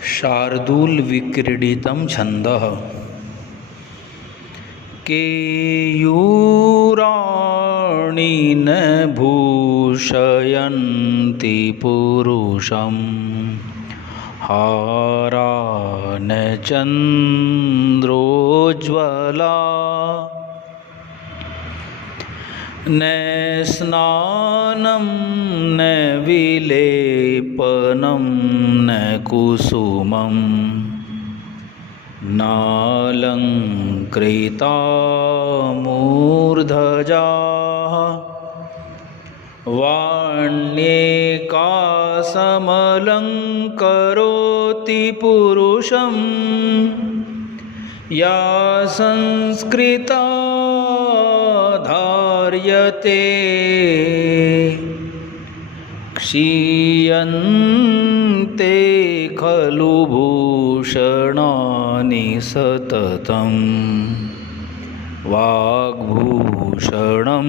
शार्दूल विक्रीडितं छन्दः केयूराणि न भूषयन्ति पुरुषं हारा न चन्द्रोज्ज्वला न स्नानं न विलेपनं न कुसुमं नालङ्कृता मूर्धजाः वाण्येकासमलङ्करोति पुरुषं या संस्कृता धार्यते क्षीयन्ते खलु भूषणानि सततं वाग्भूषणं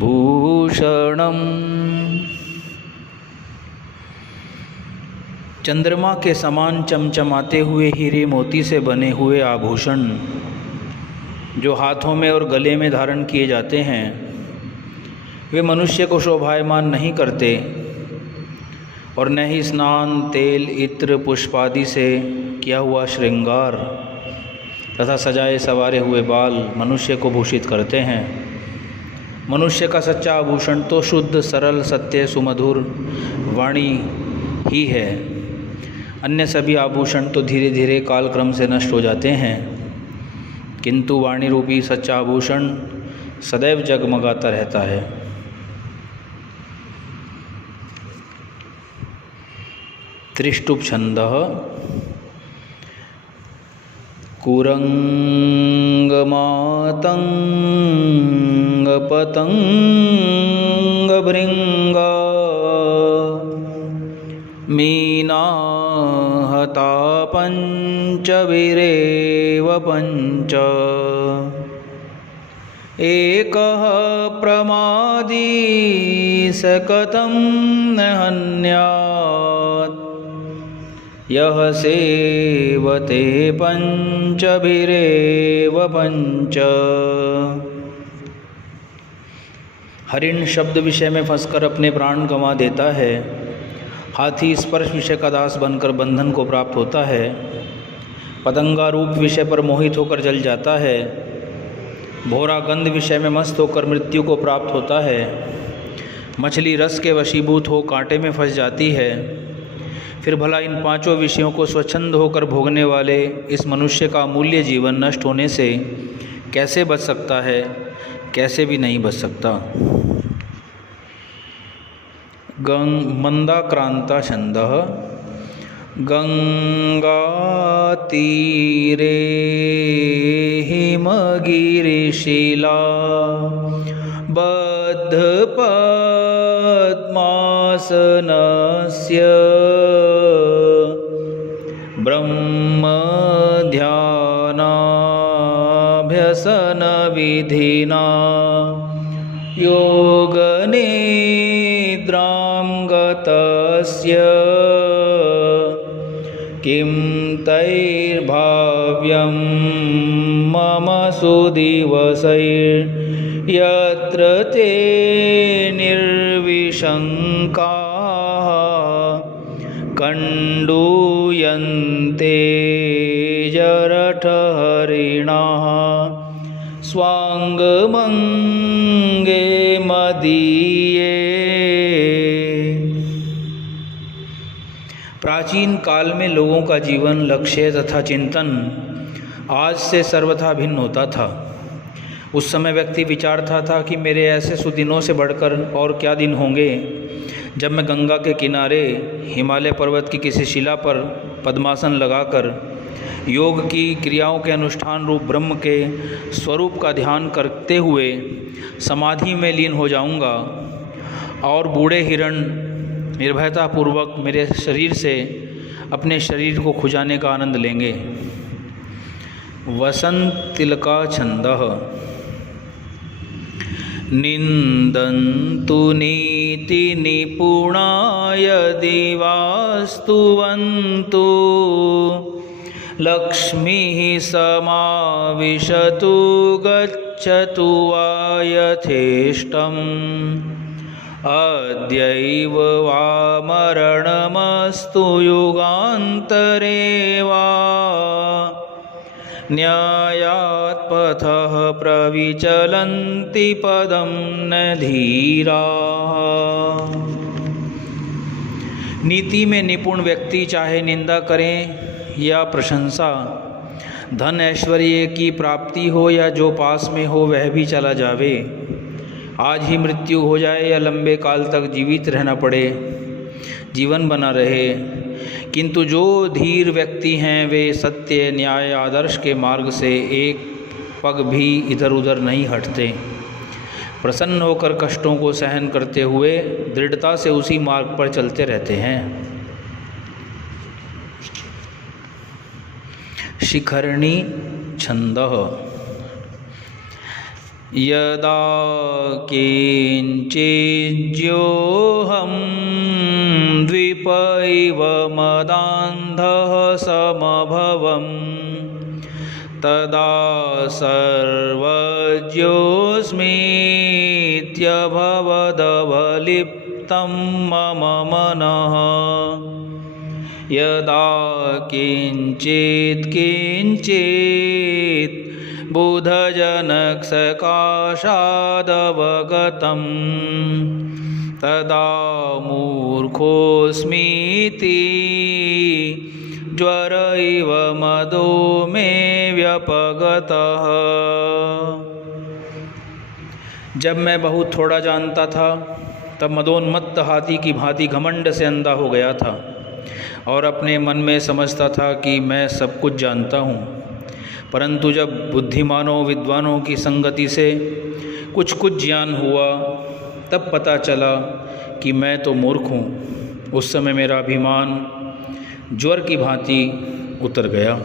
भूषणम्। चंद्रमा के समान चमचमाते हुए हीरे मोती से बने हुए आभूषण जो हाथों में और गले में धारण किए जाते हैं वे मनुष्य को शोभायमान नहीं करते और न ही स्नान, तेल, इत्र, पुष्पादि से किया हुआ श्रृंगार तथा सजाए संवारे हुए बाल मनुष्य को भूषित करते हैं। मनुष्य का सच्चा आभूषण तो शुद्ध, सरल, सत्य, सुमधुर वाणी ही है। अन्य सभी आभूषण तो धीरे धीरे कालक्रम से नष्ट हो जाते हैं, किंतु वाणी रूपी सच्चा आभूषण सदैव जगमगाता रहता है। त्रिष्टुप छंदः कुरंगमातंगपतंगभृंगा मीनाहता पंचवीरेव पंच एकः प्रमादी स कथं न हन्यात् यः सेवते पंचभिरेव पंच। हरिण शब्द विषय में फंसकर अपने प्राण गंवा देता है, हाथी स्पर्श विषय का दास बनकर बंधन को प्राप्त होता है, पतंगा रूप विषय पर मोहित होकर जल जाता है, भोरा गंध विषय में मस्त होकर मृत्यु को प्राप्त होता है, मछली रस के वशीभूत हो कांटे में फंस जाती है। फिर भला इन पांचों विषयों को स्वच्छंद होकर भोगने वाले इस मनुष्य का अमूल्य जीवन नष्ट होने से कैसे बच सकता है? कैसे भी नहीं बच सकता। मंदाक्रांता छंदः गंगा तीरे हिमगिरिशिला बद्ध पद्मासनस्य ब्रह्म ध्यानाभ्यसन विधिना योगनिद्रां गतस्य किं तैर्भाव्यं मम सुदिवसैर्यत्र ते निर्विशङ्काः कण्डूयन्ते जरठहरिणाः स्वाङ्गमङ्गे मदीये। प्राचीन काल में लोगों का जीवन, लक्ष्य तथा चिंतन आज से सर्वथा भिन्न होता था। उस समय व्यक्ति विचारता था कि मेरे ऐसे सुदिनों से बढ़कर और क्या दिन होंगे जब मैं गंगा के किनारे हिमालय पर्वत की किसी शिला पर पद्मासन लगाकर योग की क्रियाओं के अनुष्ठान रूप ब्रह्म के स्वरूप का ध्यान करते हुए समाधि में लीन हो जाऊंगा और बूढ़े हिरण निर्भयतापूर्वक मेरे शरीर से अपने शरीर को खुजाने का आनंद लेंगे। वसंतिलका छंदः निंदन्तु नीचाः निपुणा यदि वास्तुवन्तु लक्ष्मीः समाविशतु गच्छतु वा यथेष्टम् अद्यैव वा मरणमस्तु युगान्तरे वा न्यायात् पथः प्रविचलन्ति पदं न धीराः। नीति में निपुण व्यक्ति चाहे निंदा करें या प्रशंसा, धन ऐश्वर्य की प्राप्ति हो या जो पास में हो वह भी चला जावे, आज ही मृत्यु हो जाए या लंबे काल तक जीवित रहना पड़े, जीवन बना रहे, किंतु जो धीर व्यक्ति हैं वे सत्य न्याय आदर्श के मार्ग से एक पग भी इधर उधर नहीं हटते। प्रसन्न होकर कष्टों को सहन करते हुए दृढ़ता से उसी मार्ग पर चलते रहते हैं। शिखरणी छंदः। यदा किंचिज्योऽहं द्वीप इव मदान्धः समभवम् तदा सर्वज्ञोऽस्मीत्यभवदवलिप्तं मम मनः। यदा किंचित् किंचित् बुधजनकसकाशादवगतं तदा मूर्खोऽस्मीति ज्वर इव मदो मे व्यपगतः। जब मैं बहुत थोड़ा जानता था तब मदोन्मत्त हाथी की भांति घमंड से अंधा हो गया था और अपने मन में समझता था कि मैं सब कुछ जानता हूँ, परंतु जब बुद्धिमानों विद्वानों की संगति से कुछ ज्ञान हुआ तब पता चला कि मैं तो मूर्ख हूँ। उस समय मेरा अभिमान ज्वर की भांति उतर गया।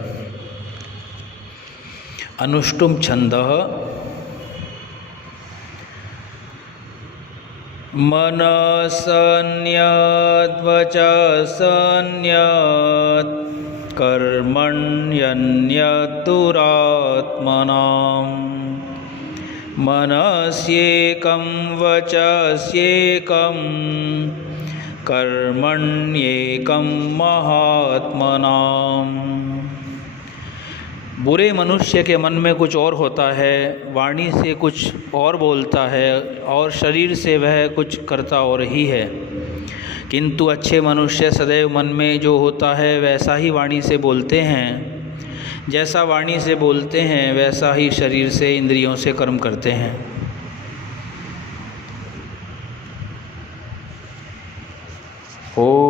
अनुष्टुम छंदः। मनसन्यद् वचसन्यद् कर्मण्यन्यद् दुरात्मनाम् मनस्येकं वचस्येकं कर्मण्येकं महात्मनाम्। बुरे मनुष्य के मन में कुछ और होता है, वाणी से कुछ और बोलता है और शरीर से वह कुछ करता और ही है, किंतु अच्छे मनुष्य सदैव मन में जो होता है वैसा ही वाणी से बोलते हैं। जैसा वाणी से बोलते हैं वैसा ही शरीर से इंद्रियों से कर्म करते हैं। ओ